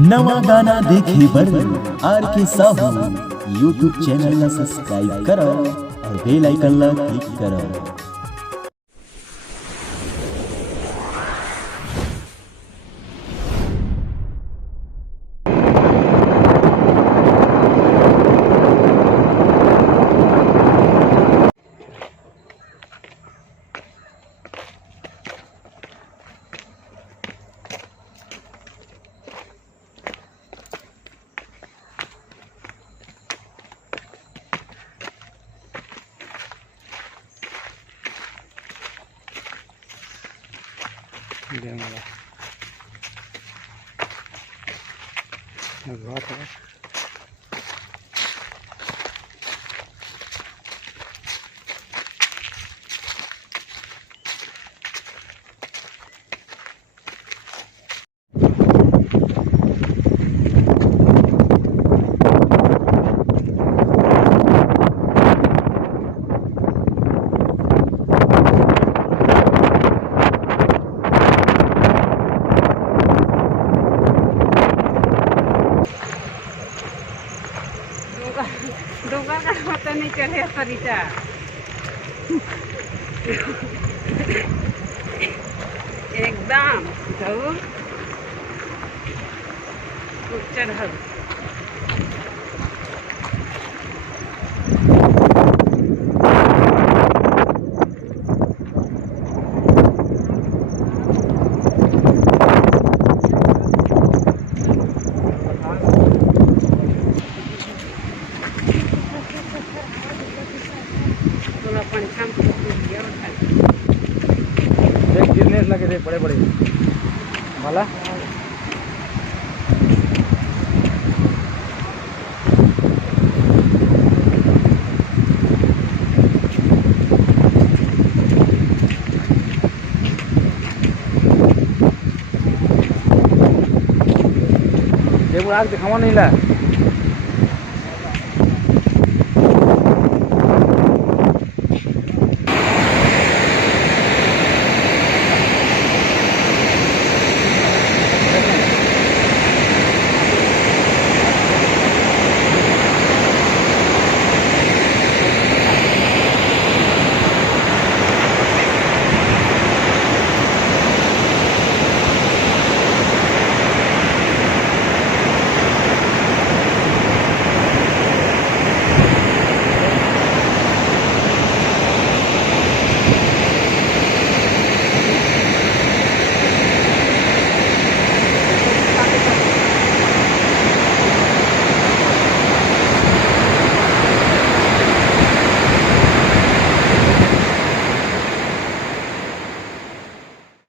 नवा गाना देखे बर आर के साहू यूट्यूब चैनल ला सब्सक्राइब करो और बेल आइकन ला क्लिक करो। डोंगर का पता नहीं चले परिचा एकदम जाऊ चढ़ल गिरने लगे थे बड़े बड़े माला देखो आग दिखावा नहीं ला।